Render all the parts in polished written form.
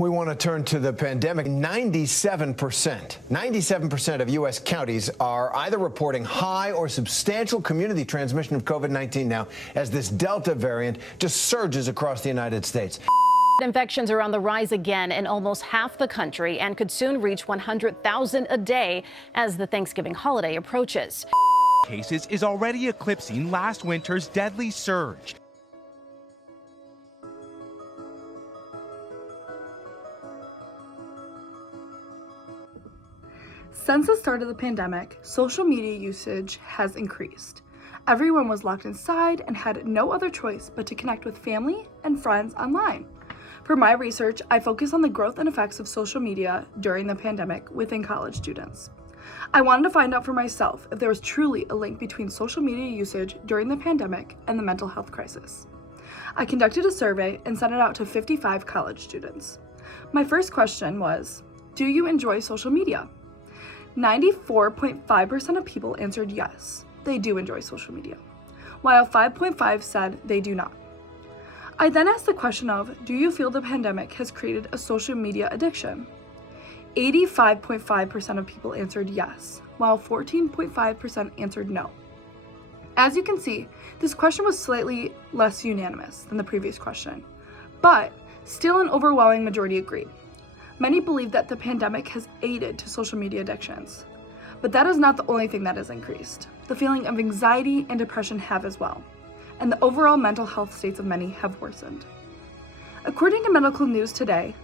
we want to turn to the pandemic. 97% of U.S. counties are either reporting high or substantial community transmission of COVID-19 now as this Delta variant just surges across the United States. Infections are on the rise again in almost half the country and could soon reach 100,000 a day as the Thanksgiving holiday approaches. Cases is already eclipsing last winter's deadly surge. Since the start of the pandemic, social media usage has increased. Everyone was locked inside and had no other choice but to connect with family and friends online. For my research, I focus on the growth and effects of social media during the pandemic within college students. I wanted to find out for myself if there was truly a link between social media usage during the pandemic and the mental health crisis. I conducted a survey and sent it out to 55 college students. My first question was, do you enjoy social media? 94.5% of people answered yes, they do enjoy social media, while 5.5% said they do not. I then asked the question of, do you feel the pandemic has created a social media addiction? 85.5% of people answered yes, while 14.5% answered no. As you can see, this question was slightly less unanimous than the previous question, but still an overwhelming majority agreed. Many believe that the pandemic has aided to social media addictions, but that is not the only thing that has increased. The feeling of anxiety and depression have as well, and the overall mental health states of many have worsened. According to Medical News Today,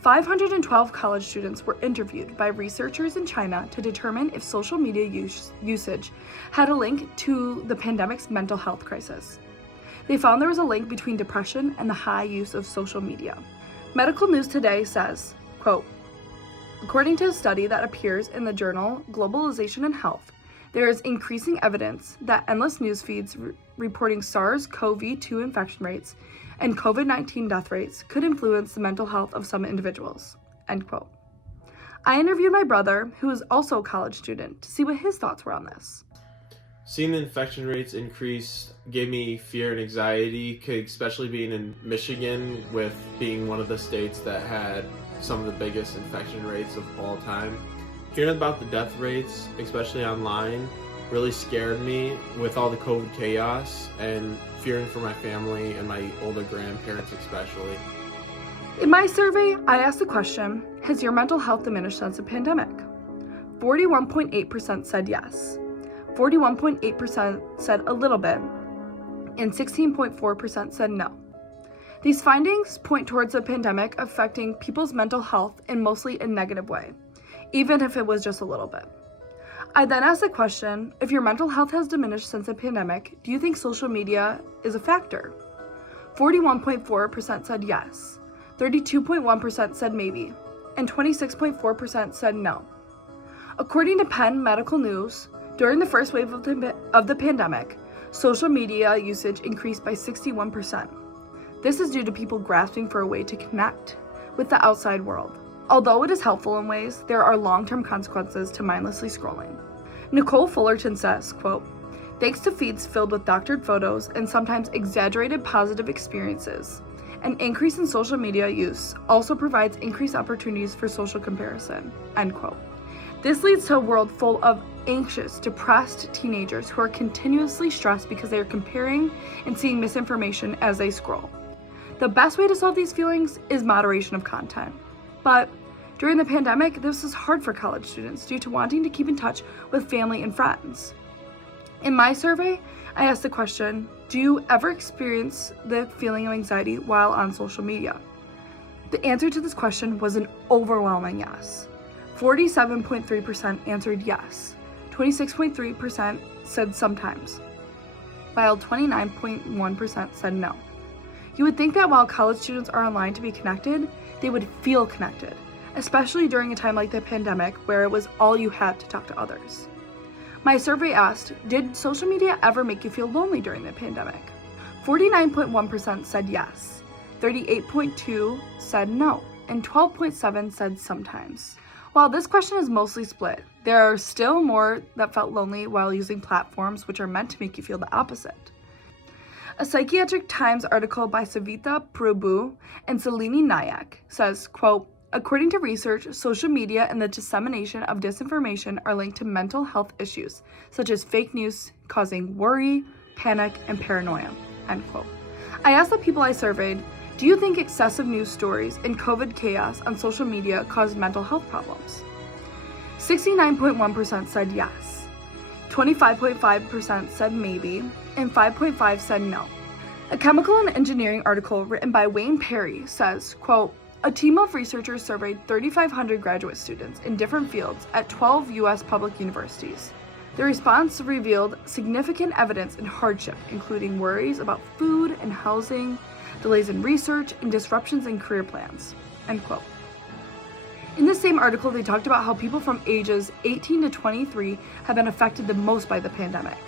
512 college students were interviewed by researchers in China to determine if social media usage had a link to the pandemic's mental health crisis. They found there was a link between depression and the high use of social media. Medical News Today says, quote, according to a study that appears in the journal Globalization and Health, there is increasing evidence that endless news feeds reporting SARS-CoV-2 infection rates and COVID-19 death rates could influence the mental health of some individuals, end quote. I interviewed my brother, who is also a college student, to see what his thoughts were on this. Seeing the infection rates increase gave me fear and anxiety, especially being in Michigan, with being one of the states that had some of the biggest infection rates of all time. Hearing about the death rates, especially online, really scared me with all the COVID chaos and fearing for my family and my older grandparents especially. In my survey, I asked the question, has your mental health diminished since the pandemic? 41.8% said yes, 41.8% said a little bit, and 16.4% said no. These findings point towards the pandemic affecting people's mental health in mostly a negative way, even if it was just a little bit. I then asked the question, if your mental health has diminished since the pandemic, do you think social media is a factor? 41.4% said yes, 32.1% said maybe, and 26.4% said no. According to Penn Medical News, during the first wave of the pandemic, social media usage increased by 61%. This is due to people grasping for a way to connect with the outside world. Although it is helpful in ways, there are long-term consequences to mindlessly scrolling. Nicole Fullerton says, quote, thanks to feeds filled with doctored photos and sometimes exaggerated positive experiences, an increase in social media use also provides increased opportunities for social comparison, end quote. This leads to a world full of anxious, depressed teenagers who are continuously stressed because they are comparing and seeing misinformation as they scroll. The best way to solve these feelings is moderation of content. But during the pandemic, this is hard for college students due to wanting to keep in touch with family and friends. In my survey, I asked the question, do you ever experience the feeling of anxiety while on social media? The answer to this question was an overwhelming yes. 47.3% answered yes, 26.3% said sometimes, while 29.1% said no. You would think that while college students are online to be connected, they would feel connected, especially during a time like the pandemic where it was all you had to talk to others. My survey asked, did social media ever make you feel lonely during the pandemic? 49.1% said yes, 38.2% said no, and 12.7% said sometimes. While this question is mostly split, there are still more that felt lonely while using platforms which are meant to make you feel the opposite. A Psychiatric Times article by Savita Prabhu and Salini Nayak says, quote, according to research, social media and the dissemination of disinformation are linked to mental health issues, such as fake news causing worry, panic, and paranoia, end quote. I asked the people I surveyed, do you think excessive news stories and COVID chaos on social media caused mental health problems? 69.1% said yes, 25.5% said maybe, and 5.5% said no. A chemical and engineering article written by Wayne Perry says, quote, a team of researchers surveyed 3,500 graduate students in different fields at 12 U.S. public universities. The response revealed significant evidence in hardship, including worries about food and housing, delays in research, and disruptions in career plans, end quote. In the same article, they talked about how people from ages 18 to 23 have been affected the most by the pandemic.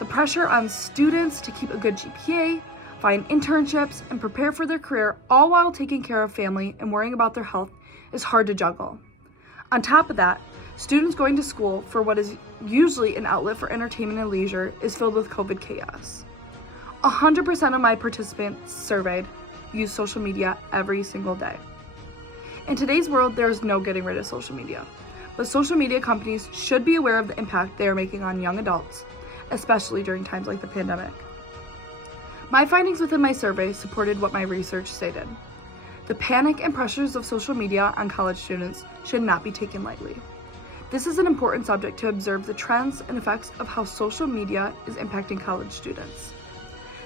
The pressure on students to keep a good GPA, find internships, and prepare for their career, all while taking care of family and worrying about their health, is hard to juggle. On top of that, students going to school for what is usually an outlet for entertainment and leisure is filled with COVID chaos. 100% of my participants surveyed use social media every single day. In today's world, there is no getting rid of social media, but social media companies should be aware of the impact they are making on young adults, especially during times like the pandemic. My findings within my survey supported what my research stated. The panic and pressures of social media on college students should not be taken lightly. This is an important subject to observe the trends and effects of how social media is impacting college students.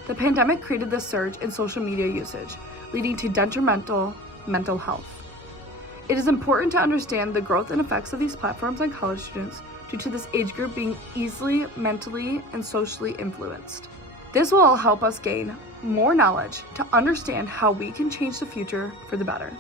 The pandemic created this surge in social media usage, leading to detrimental mental health. It is important to understand the growth and effects of these platforms on college students due to this age group being easily mentally and socially influenced. This will all help us gain more knowledge to understand how we can change the future for the better.